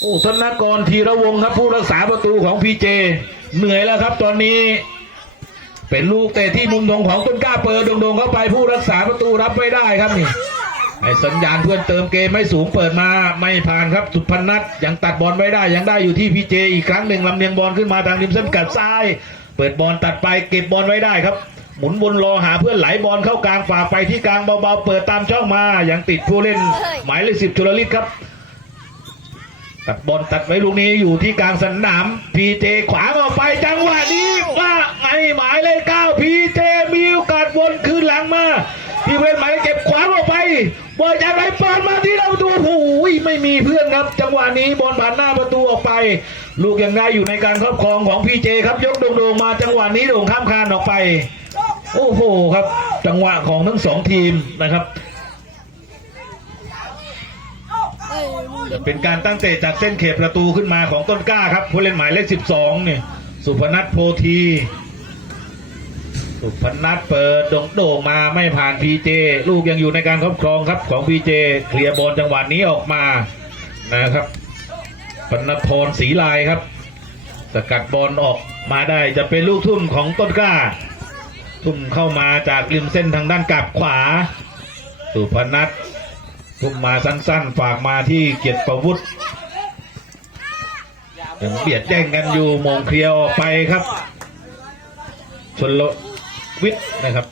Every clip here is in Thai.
โอ้ธนกรธีระวงครับผู้รักษาประตูของพีเจ เหนื่อยแล้วครับตอนนี้ เป็นลูกเตะที่มุมตรงของต้นกล้าเปิดโด่งๆเข้าไปผู้รักษาประตูรับไม่ได้ครับนี่ไอ้สัญญาณเพื่อนเติมเกมไม่สูงเปิดมาไม่ผ่านครับสุพนัทยังตัดบอลไม่ได้ยังได้อยู่ที่พีเจอีกครั้งหนึ่งลำเลียงบอลขึ้นมาทางริมเส้นกัดซ้าย เปิดบอลตัดไปเก็บบอลไว้ได้ครับ หมุนวนรอหาเพื่อนไหลบอลเข้ากลางฝ่าไปที่กลางเบาๆเปิดตามช่องมายังติดผู้เล่น หมายเลขสิบจุลลิศครับ ตัดบอลตัดไว้ลูกนี้อยู่ที่กลางสนามพีเจขวางออกไปจังหวะนี้ว่าไงหมายเลขเก้าพีเจมีโอกาสวนคืนหลังมาที่เพื่อนหมายเลขเก็บขวางออกไปบอลจากไหนเปิดมาที่เราประตูโอ้โหไม่มีเพื่อนครับ จังหวะนี้บอลผ่านหน้าประตูออกไป ลูกยังได้อยู่ในการครอบครองของพีเจครับยกโด่งๆมาจังหวะนี้โด่งข้ามคานออกไป โอ้โหครับ จังหวะของทั้งสองทีมนะครับ เอ้ยมึงเป็นการตั้งเตะจากเส้นเขตประตูขึ้นมาของต้นกล้าครับผู้เล่นหมายเลขสิบสองเนี่ย สุพนัทโพธี สุพนัทเปิดโด่งมาไม่ผ่านพีเจ ลูกยังอยู่ในการครอบครองครับของพีเจเคลียร์บอลจังหวะนี้ออกมานะครับปนพรศรีลายครับ สกัดบอลออกมาได้จะเป็นลูกทุ่มของต้นกล้า ทุ่มเข้ามาจากริมเส้นทางด้านกลับขวา สุพนัท ทุ่มมาสั้นๆ ฝากมาที่เกียรติประวุฒิยังเบียดแย่งกันอยู่โมงเคลียร์ออกไปครับชนลวิทย์นะครับ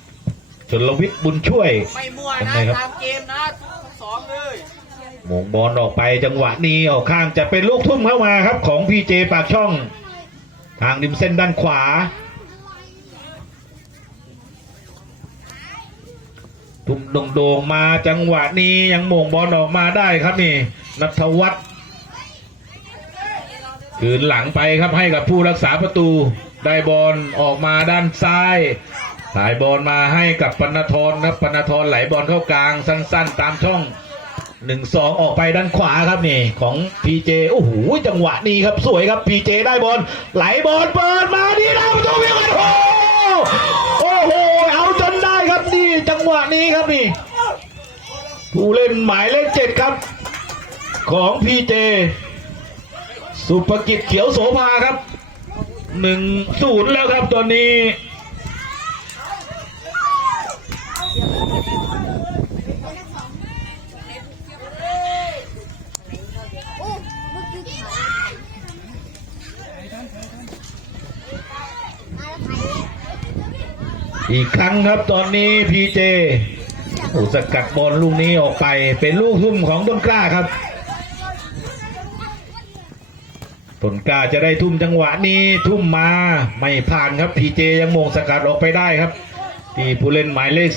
ชนลวิทย์บุญช่วยไม่มั่วเป็นนะไงครับตามเกมนะทุกสองเลยโมงบอลออกไปจังหวะนี้ออกข้างจะเป็นลูกทุ่มเข้ามาครับ ของพีเจปากช่อง ทางริมเส้นด้านขวา ทุ่มโด่งๆมาจังหวะนี้ยังโมงบอลออกมาได้ครับนี่นัทวัฒน์คืนหลังไปครับให้กับผู้รักษาประตูได้บอลออกมาด้านซ้ายสายบอลมาให้กับปนทรครับปนทรไหลบอลเข้ากลางสั้น ๆ ตามช่องหนึ่งสองออกไปด้านขวาครับนี่ของพีเจโอ้โหจังหวะนี้ครับสวยครับพีเจได้บอลไหลบอลเปิดมาที่เราประตูเพียงกันโอ้ งหวะนี้ครับนี่ ผู้เล่นหมายเลขเจ็ดครับ ของพีเจ สุภกิจเขียวโสภาครับหนึ่งศูนย์แล้วครับตอนนี้ โอ้เมื่อกี้ถ่าย อีกครั้งครับตอนนี้พีเจอ้สกัดบอลลูกนี้ออกไปเป็นลูกทุ่มของต้นกล้าครับต้นกล้าจะได้ทุ่มจังหวะนี้ทุ่มมาไม่ผ่านครับพีเจยังมงสกัดออกไปได้ครับ ที่ผู้เล่นหมายเลข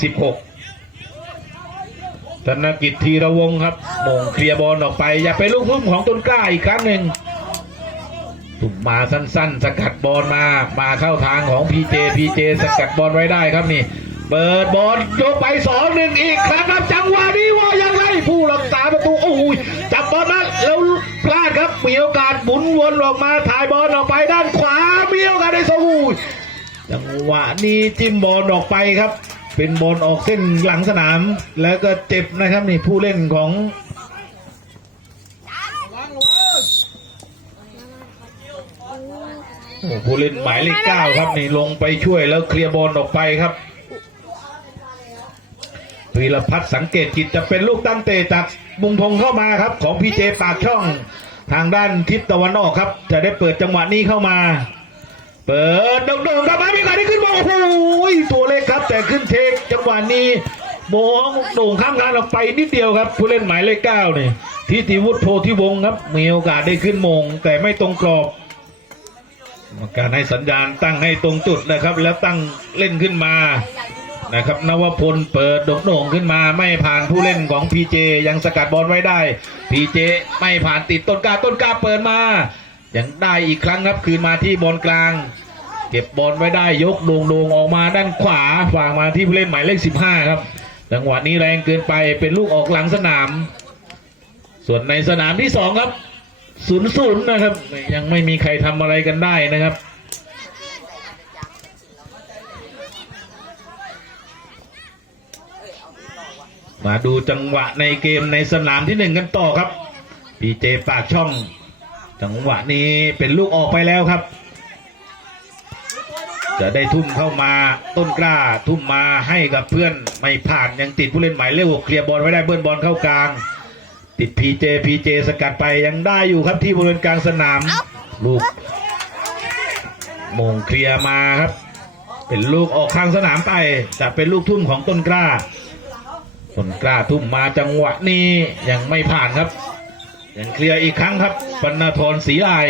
16ธนกิจธีระวงครับมงเคลียร์บอลออกไป อย่าไปลูกทุ่มของต้นกล้าอีกครั้งหนึ่ง ตุ่มมาสั้น ๆ สกัดบอลมา มาเข้าทางของพีเจพีเจสกัดบอลไว้ได้ครับนี่ เปิดบอลยกไปสองหนึ่งอีกครั้งครับจังหวะนี้ว่ายังไงผู้รักษาประตูโอ้โหจับบอลนั้นแล้วพลาดครับมีโอกาสหมุนวนออกมาถ่ายบอลออกไปด้านขวามีโอกาสได้สวูจังหวะนี้จิ้มบอลออกไปครับ เป็นบอลออกเส้นหลังสนาม แล้วก็เจ็บนะครับนี่ผู้เล่นของ โอ้ ผู้เล่นหมายเลขเก้าครับนี่ลงไปช่วยแล้วเคลียร์บอลออกไปครับวีรพัฒน์สังเกตจิตจะเป็นลูกตั้งเตะจากมุงพงเข้ามาครับ ของพีเจปากช่องทางด้านทิศตะวันออกครับ จะได้เปิดจังหวะนี้เข้ามา เปิดโด่งๆครับมามีการที่ขึ้นบอลโอ้โหตัวเล็กครับ แต่ขึ้นเทคจังหวะนี้มองโด่งข้ามงานออกไปนิดเดียวครับ ผู้เล่นหมายเลขเก้านี่ทิติวุฒิโพธิวงศ์ครับ มีโอกาสได้ขึ้นมง แต่ไม่ตรงกรอบ กรรมการให้สัญญาณตั้งให้ตรงจุดนะครับ แล้วตั้งเล่นขึ้นมานะครับนวพลเปิดโด่งขึ้นมาไม่ผ่านผู้เล่นของพีเจยังสกัดบอลไว้ได้พีเจไม่ผ่านติดต้นกาต้นกาเปิดมายังได้อีกครั้งครับคืนมาที่บอลกลาง เก็บบอลไว้ได้ยกโด่งๆออกมาด้านขวาฝากมาที่ผู้เล่นหมายเลขสิบห้าครับจังหวะนี้แรงเกินไปเป็นลูกออกหลังสนาม ส่วนในสนามที่สองครับ ศูนย์ศูนย์นะครับ ยังไม่มีใครทำอะไรกันได้นะครับมาดูจังหวะในเกมในสนามที่หนึ่งกันต่อครับพีเจปากช่อง จังหวะนี้เป็นลูกออกไปแล้วครับ จะได้ทุ่มเข้ามาต้นกล้าทุ่มมาให้กับเพื่อนไม่ผ่านยังติดผู้เล่นหมายเลขหกเคลียร์บอลไว้ได้เบิ้ลบอลเข้ากลาง ติดพีเจพีเจสกัดไปยังได้อยู่ครับที่บริเวณกลางสนาม ลูกมงเคลียร์มาครับ เป็นลูกออกข้างสนามไปจะเป็นลูกทุ่มของต้นกล้า ต้นกล้าทุ่มมาจังหวะนี้ยังไม่ผ่านครับ ยังเคลียร์อีกครั้งครับปนธรศรีลาย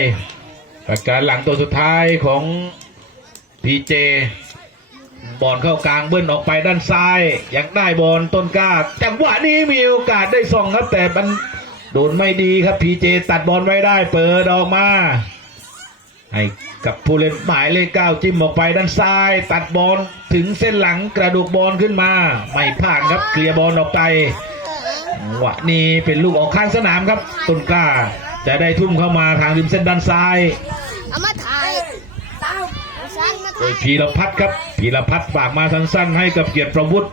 ประการหลังตัวสุดท้ายของพีเจ บอลเข้ากลางเบิ้ลออกไปด้านซ้ายยังได้บอลต้นกล้า จังหวะนี้มีโอกาสได้ส่องครับแต่มันโดนไม่ดีครับพีเจตัดบอลไว้ได้ เปิดออกมาให้กับผู้เล่นหมายเลขเก้าจิ้มออกไปด้านซ้าย ตัดบอลถึงเส้นหลังกระดูกบอลขึ้นมา ไม่ผ่านครับเคลียร์บอลออกไปจังหวะนี้เป็นลูกออกข้างสนามครับต้นกล้า จะได้ทุ่มเข้ามาทางริมเส้นด้านซ้ายเอามาถ่ายเอาสั้นมาโดถ่ายยพีรพัฒน์ครับ พีรพัฒน์ฝากมาสั้นๆให้กับเกียรติประวุฒิ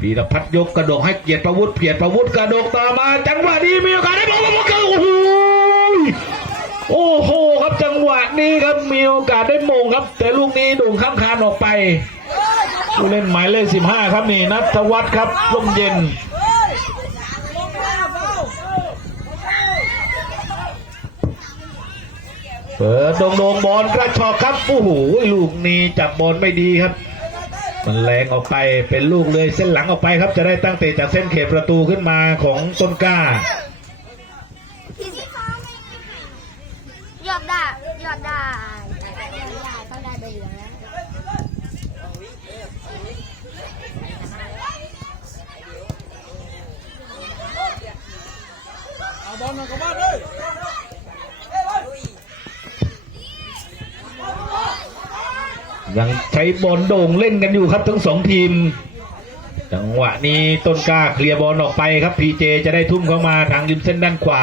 พีรพัฒน์ยกกระดกให้เกียรติประวุฒิเกียรติประวุฒิกระดกต่อมา จังหวะนี้มีโอกาสได้บอลมาเกิโอ้โหโอ้โหครับจังหวะนี้ครับมีโอกาสได้มงครับ แต่ลูกนี้โด่งข้ามคานออกไปผู้เล่นหมายเลขสิบห้าครับนี่นัทวัฒน์ครับลมเย็น เปิดโด่งบอลกระชอกครับโอ้โหลูกนี้จับบอลไม่ดีครับ มันแรงออกไปเป็นลูกเลยเส้นหลังออกไปครับจะได้ตั้งเตะจากเส้นเขตประตูขึ้นมาของต้นกล้า ยอดได้ยอดได้ยอดได้ต้องได้ใบเหลืองแล้ว เอาบอลมากลับบ้านเลย ยังใช้บอลโด่งเล่นกันอยู่ครับทั้งสองทีม จังหวะนี้ต้นกล้าเคลียร์บอลออกไปครับพีเจจะได้ทุ่มเข้ามาทางริมเส้นด้านขวา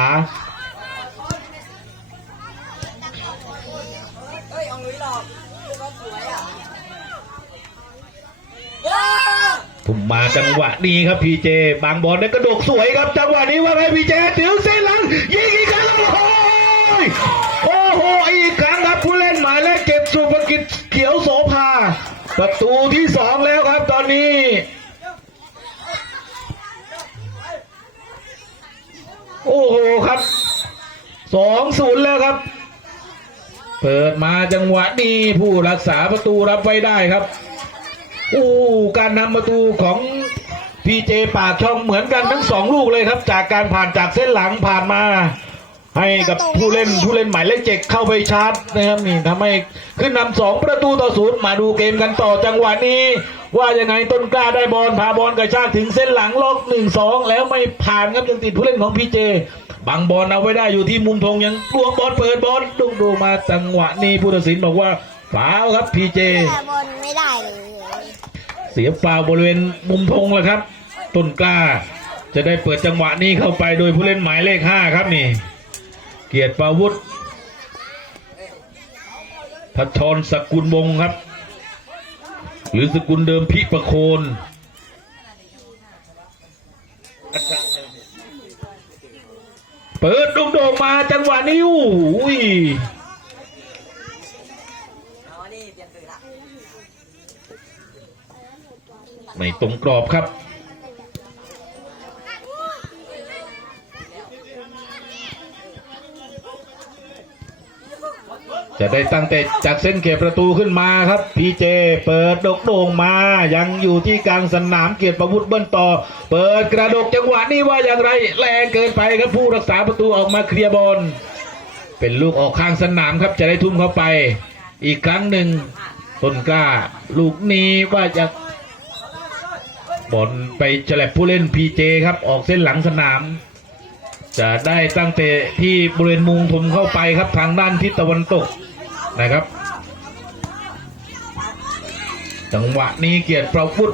ทุ่มมาจังหวะนี้ครับพีเจ บางบอลได้กระโดดสวยครับ จังหวะนี้ว่าไงพีเจ ถึงเส้นหลังยิงอีกครั้งโอ้โประตูที่สองแล้วครับตอนนี้โอ้โหครับสองศูนย์แล้วครับ เปิดมาจังหวะนี้ผู้รักษาประตูรับไว้ได้ครับโอ้การนำประตูของพีเจปากช่องเหมือนกันทั้งสองลูกเลยครับ จากการผ่านจากเส้นหลังผ่านมา ให้กับผู้เล่นผู้เล่นหมายเลขเจ็ดเข้าไปชาร์จนะครับนี่ทำให้ขึ้นนำสองประตูต่อศูนย์มาดูเกมกันต่อจังหวะนี้ ว่ายังไงต้นกล้าได้บอลพาบอลกระชากถึงเส้นหลังล็อกหนึ่งสองแล้วไม่ผ่านครับยังติดผู้เล่นของพีเจบังบอลเอาไว้ได้อยู่ที่มุมธงยังลวงบอลเปิดบอลดุงดูมาจังหวะนี้ผู้ตัดสินบอกว่าฟาวครับพีเจแต่บอลไม่ได้เลยเสียฟาวล์บริเวณมุมธงแล้วครับ ต้นกล้า จะได้เปิดจังหวะนี้เข้าไปโดยผู้เล่นหมายเลขห้าครับนี่ เกียรติปาวุธพัชรสกุลวงครับ หรือสกุลเดิมพิประโคนเปิดโด่งๆมาจังหวะนี้โอ้ยเอานี่เปลี่ยนสื่อละไม่ตรงกรอบครับ จะได้ตั้งแต่จากเส้นเขตประตูขึ้นมาครับพีเจเปิดดกโด่งมา ยังอยู่ที่กลางสนามเกียรติประวุฒิเบิ้ลต่อ เปิดกระดกจังหวะนี้ว่าอย่างไรแรงเกินไปครับผู้รักษาประตูออกมาเคลียร์บอลเป็นลูกออกข้างสนามครับจะได้ทุ่มเข้าไป อีกครั้งหนึ่งต้นกล้า ลูกนี้ว่าจะบอลไปฉลับผู้เล่นพีเจครับออกเส้นหลังสนาม จะได้ตั้งเตะที่บริเวณมุงทุมเข้าไปครับทางด้านทิศตะวันตก นะครับ จังหวะนี้เกียรติประฟุต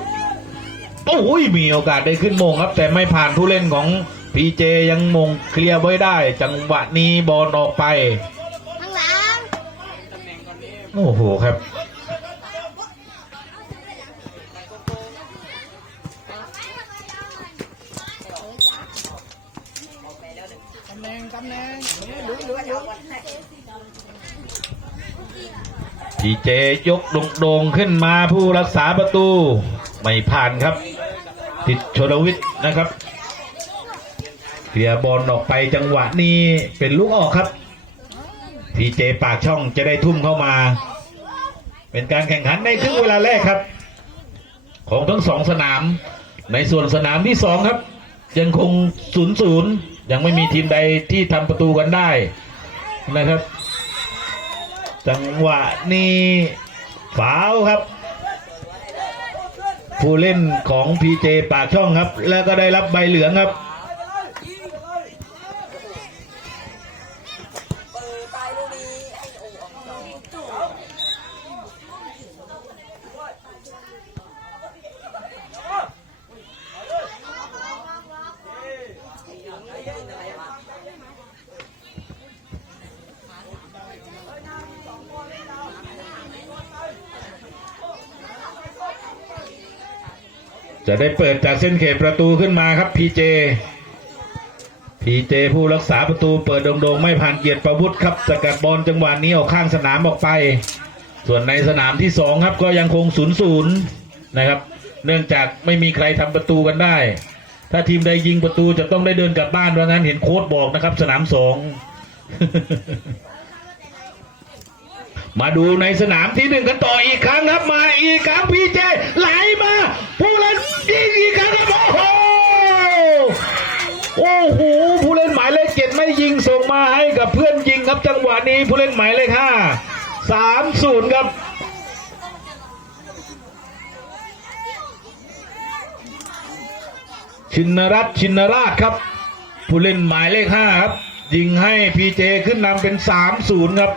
โอ้ยมีโอกาสได้ขึ้นมงครับ แต่ไม่ผ่านผู้เล่นของพีเจยังมงเคลียร์ไว้ได้ จังหวะนี้บอลออกไปโอ้โหครับตำแหน่งตำแหน่งหลุยหลุยหลุย พีเจยกโด่งๆขึ้นมาผู้รักษาประตู ไม่ผ่านครับ ติดชนวิทย์นะครับเคลียบอลออกไปจังหวะนี้เป็นลูกออกครับพีเจปากช่องจะได้ทุ่มเข้ามา เป็นการแข่งขันในครึ่งเวลาแรกครับ ของทั้งสองสนาม ในส่วนสนามที่สองครับ ยังคงศูนย์ศูนย์ยังไม่มีทีมใดที่ทำประตูกันได้นะครับ จังหวะนี้ฝาวครับ ผู้เล่นของพีเจปากช่องครับ แล้วก็ได้รับใบเหลืองครับ เปิดไปลูกนี้ไอ้โอ้ออกจอ จะได้เปิดจากเส้นเขตประตูขึ้นมาครับพีเจพีเจผู้รักษาประตูเปิดโด่งๆไม่ผ่านเกียรติประวุฒิครับสกัดบอลจังหวะนี้ออกข้างสนามออกไป ส่วนในสนามที่สองครับก็ยังคงศูนย์ศูนย์นะครับ เนื่องจากไม่มีใครทำประตูกันได้ ถ้าทีมใดยิงประตูจะต้องได้เดินกลับบ้านว่าะงั้นเห็นโค้ดบอกนะครับ สนามสอง มาดูในสนามที่หนึ่งกันต่ออีกครั้งครับมาอีกครั้งพีเจไหลมาผู้เล่นยิงอีกครั้งครับโอ้โหโอ้โหผู้เล่นหมายเลขเจ็ดไม่ยิงส่งมาให้กับเพื่อนยิงครับจังหวะนี้ผู้เล่นหมายเลขห้าสามศูนย์ครับชินรัตชินราชครับ ผู้เล่นหมายเลขห้าครับ ยิงให้พีเจขึ้นนำเป็นสามศูนย์ครับ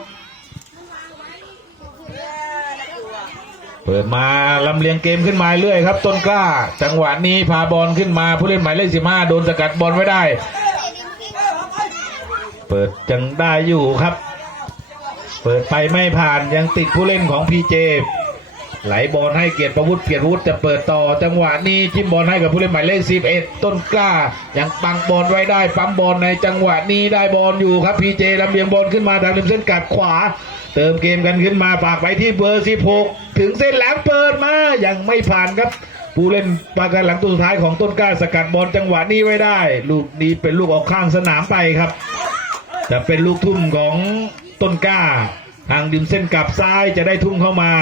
เปิดมาลำเลียงเกมขึ้นมาเรื่อยครับต้นกล้า จังหวะนี้พาบอลขึ้นมาผู้เล่นหมายเลขสิบห้าโดนสกัดบอลไว้ได้ เปิดจังได้อยู่ครับ เปิดไปไม่ผ่านยังติดผู้เล่นของพีเจไหลบอลให้เกียรติประวุฒิเกียรติวุฒิจะเปิดต่อ จังหวะนี้จิ้มบอลให้กับผู้เล่นหมายเลขสิบเอ็ดต้นกล้ายังปังบอลไว้ได้ปั๊มบอลในจังหวะนี้ได้บอลอยู่ครับพีเจลำเลียงบอลขึ้นมาทางริมเส้นกัดขวา เติมเกมกันขึ้นมาฝากไปที่เบอร์16 ถึงเส้นหลังเปิดมายังไม่ผ่านครับ ผู้เล่นปากกันหลังตัวสุดท้ายของต้นกล้าสกัดบอลจังหวะนี้ไว้ได้ ลูกนี้เป็นลูกออกข้างสนามไปครับจะเป็นลูกทุ่มของต้นกล้าทางดิมเส้นกลับซ้ายจะได้ทุ่มเข้ามา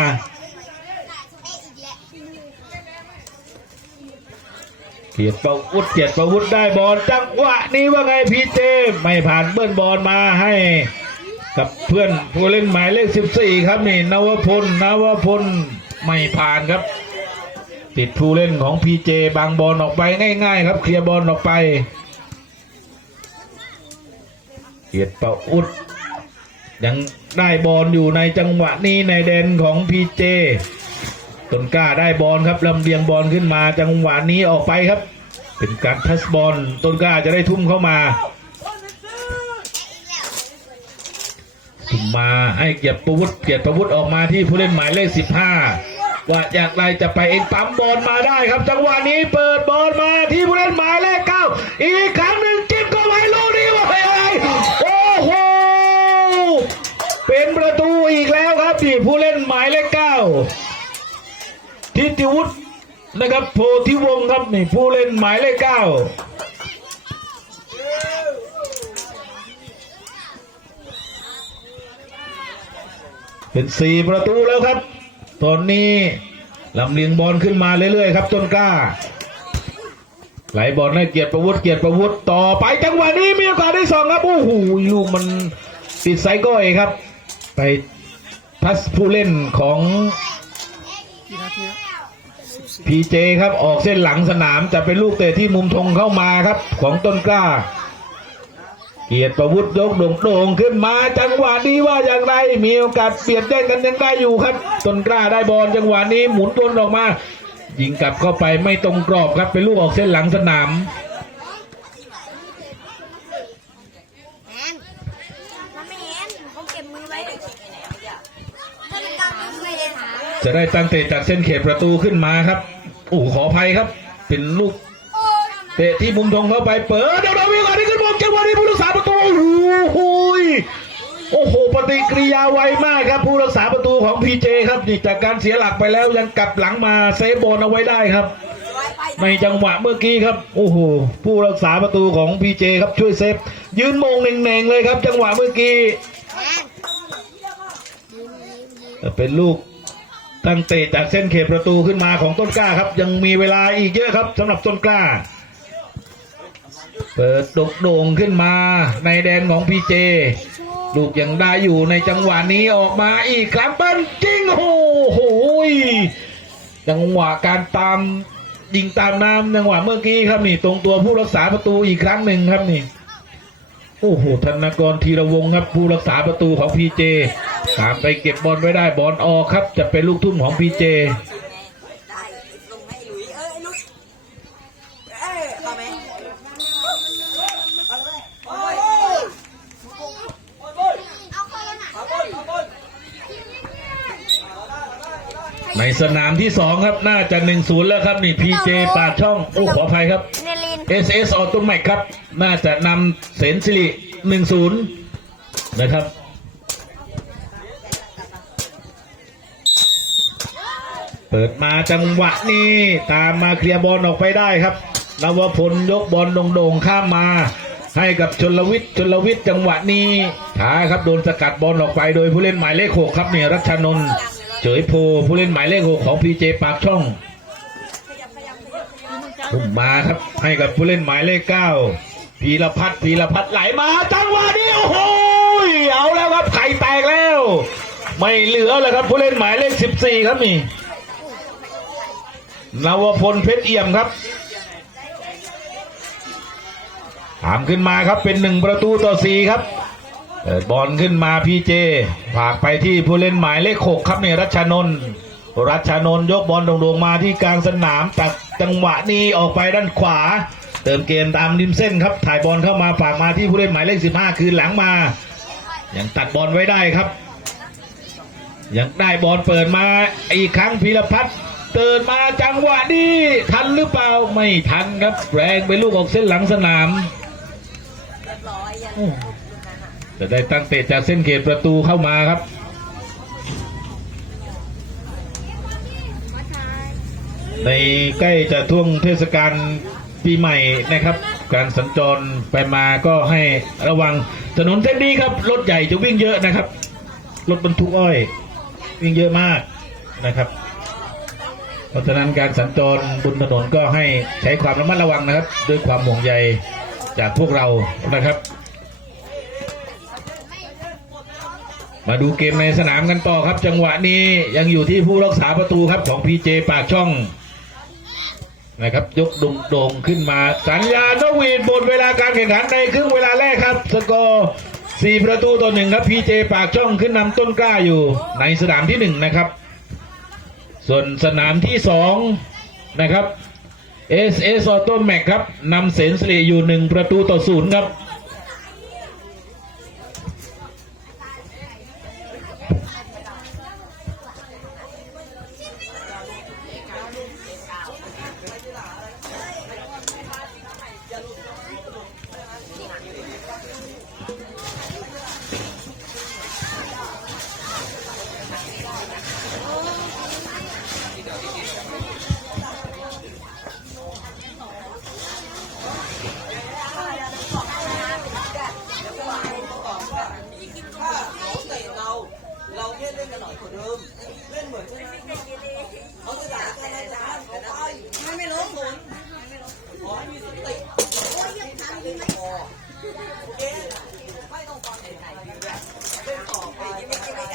เกียรติประวุฒิเกียรติประวุฒิได้บอลจังหวะนี้ว่าไงพีเจไม่ผ่านเบิ้ลบอลมาให้ กับเพื่อนผู้เล่นหมายเลข14ครับนี่นวพลนวพลไม่ผ่านครับ ติดผู้เล่นของพีเจบางบอลออกไปง่าย ๆ ครับ เคลียร์บอลออกไปเกียรติประอุดยังได้บอลอยู่ในจังหวะนี้ในแดนของพีเจต้นกล้าได้บอลครับลำเลียงบอลขึ้นมาจังหวะนี้ออกไปครับ เป็นการทัชบอลต้นกล้าจะได้ทุ่มเข้ามาทุ่ มาให้เกียรติประวุฒิเกียรติประวุฒิออกมาที่ผู้เล่นหมายเลขสิบห้าว่าอย่างไรจะไปเองปั๊มบอลมาได้ครับ จังหวะนี้เปิดบอลมาที่ผู้เล่นหมายเลขเก้าอีกครั้งหนึ่งจิ้มก็ไว้ลูกนี้ว่าอะไโอ้โหเป็นประตูอีกแล้วครับที่ผู้เล่นหมายเลขเก้าทิติวุฒินะครับโพธิวงศ์ครับนี่ผู้เล่นหมายเลขเก้า เป็นสี่ประตูแล้วครับ ตอนนี้ลำเลียงบอลขึ้นมาเรื่อยๆครับต้นกล้า ไหลบอลให้เกียรติประวุฒิเกียรติประวุฒิต่อไปจังหวะนี้มีโอกาสได้สองครับโอ้โหลูกมันติดไซก้อยครับ ไปทัสผู้เล่นของพีเจครับออกเส้นหลังสนามจะเป็นลูกเตะที่มุมธงเข้ามาครับของต้นกล้า เกียรติประวุฒิยกโด่งโด่งขึ้นมาจังหวะนี้ว่าอย่างไร มีโอกาสเปลี่ยนแย่งกันยังได้อยู่ครับต้นกล้าได้บอลจังหวะนี้หมุนตัวออกมา ยิงกลับเข้าไปไม่ตรงกรอบครับเป็นลูกออกเส้นหลังสนามแอนมันไม่เห็นเขาเก็บมือไว้ถ้าเป็นการไม่ได้ถามจะได้ตั้งเตะจากเส้นเขตประตูขึ้นมาครับโอ้โหขออภัยครับ เป็นลูกโอ้ เตะที่มุมธงเข้าไปเปิดเดี๋ยวเราวิ่งก่อนที่ขึ้นบอลจังหวะนี้ผู้รักษาประตูโอ้โหยฏิกิริยาไวมากครับ ผู้รักษาประตูของพีเจครับนี่จากการเสียหลักไปแล้วยังกลับหลังมาเซฟบอลเอาไว้ได้ครับ ในจังหวะเมื่อกี้ครับโอ้โหผู้รักษาประตูของพีเจครับช่วยเซฟยืนมงเน่งๆเลยครับ จังหวะเมื่อกี้เป็นลูกตั้งเตะจากเส้นเขตประตูขึ้นมาของต้นกล้าครับ ยังมีเวลาอีกเยอะครับสำหรับต้นกล้า เปิดดกโด่งขึ้นมาในแดนของพีเจ ลูกยังได้อยู่ในจังหวะนี้ออกมาอีกครั้งเป็นจริงโอ้โหยจังหวะการตามยิงตามน้ำจังหวะเมื่อกี้ครับนี่ ตรงตัวผู้รักษาประตูอีกครั้งหนึ่งครับนี่โอ้โหธนากรธีรวงศ์ครับผู้รักษาประตูของพีเจตามไปเก็บบอลไว้ได้บอลออกครับ จะเป็นลูกทุ่มของพีเจ ได้ลงให้หลุยเอ้ยลุยเอ้ยเข้าไหมเอาเลยโอ้ยโอ้ย เอาเข้าแล้วนะ เอาบนเอาบน ในสนามที่สองครับน่าจะหนึ่งศูนย์แล้วครับ นี่พีเจปากช่องโอ้ขออภัยครับเนลิน SS ออโต m ม c ครับ น่าจะนำเสนสิริหนึ่งศูนย์นะครับเปิดมาจังหวะนี้ตามมาเคลียร์บอลออกไปได้ครับนวพลยกบอลโด่งๆข้ามมา ให้กับชนลวิทย์ชนลวิทย์จังหวะนี้ช้าครับโดนสกัดบอลออกไปโดยผู้เล่นหมายเลขหกครับเนี่ยรัชนนท์ เฉยโพผู้เล่นหมายเลขหกของพีเจปากช่องมมาครับให้กับผู้เล่นหมายเลขเก้าพีรพัฒน์พีรพัฒน์ไหลมาจังหวะนี้โอ้โหเอาแล้วครับไข่แตกแล้ว ไม่เหลือเลยครับผู้เล่นหมายเลขสิบสี่ครับนี่นวพลเพชรเอี่ยมครับถามขึ้นมาครับเป็นหนึ่งประตูต่อสี่ครับ บอลขึ้นมาพีเจฝากไปที่ผู้เล่นหมายเลขหกครับเนี่ยรัชนนท์รัชนนท์ยกบอลโด่งๆมาที่กลางสนามตัดจังหวะนี้ออกไปด้านขวา เติมเกมตามริมเส้นครับ ถ่ายบอลเข้ามาฝากมาที่ผู้เล่นหมายเลขสิบห้าคืนหลังมา ยังตัดบอลไว้ได้ครับ ยังได้บอลเปิดมาอีกครั้งพีรพัฒน์เตินมาจังหวะนี้ทันหรือเปล่าไม่ทันครับ แรงไปลูกออกเส้นหลังสนาม จะได้ตั้งเตะจากเส้นเขตประตูเข้ามาครับ ในใกล้จะท่วงเทศกาลปีใหม่นะครับ การสัญจรไปมาก็ให้ระวังถนนเส้นนี้ครับ รถใหญ่จะวิ่งเยอะนะครับ รถบรรทุกอ้อย วิ่งเยอะมากนะครับ เพราะฉะนั้นการสัญจรบนถนนก็ให้ใช้ความระมัดระวังนะครับ ด้วยความห่วงใยจากพวกเรานะครับ มาดูเกมในสนามกันต่อครับ จังหวะนี้ยังอยู่ที่ผู้รักษาประตูครับของพีเจปากช่องนะครับยกดงดงขึ้นมา สัญญาณนวีดหมดเวลาการแข่งขันในครึ่งเวลาแรกครับสกอร์สี่ประตูต่อหนึ่งครับพีเจปากช่องขึ้นนำต้นกล้าอยู่ในสนามที่หนึ่งนะครับ ส่วนสนามที่สองนะครับ SS Auto Mac ครับนำเสนสิริอยู่หนึ่งประตูต่อศูนย์ครับ ไม่ต้องฟังไหนาม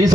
ที่สอง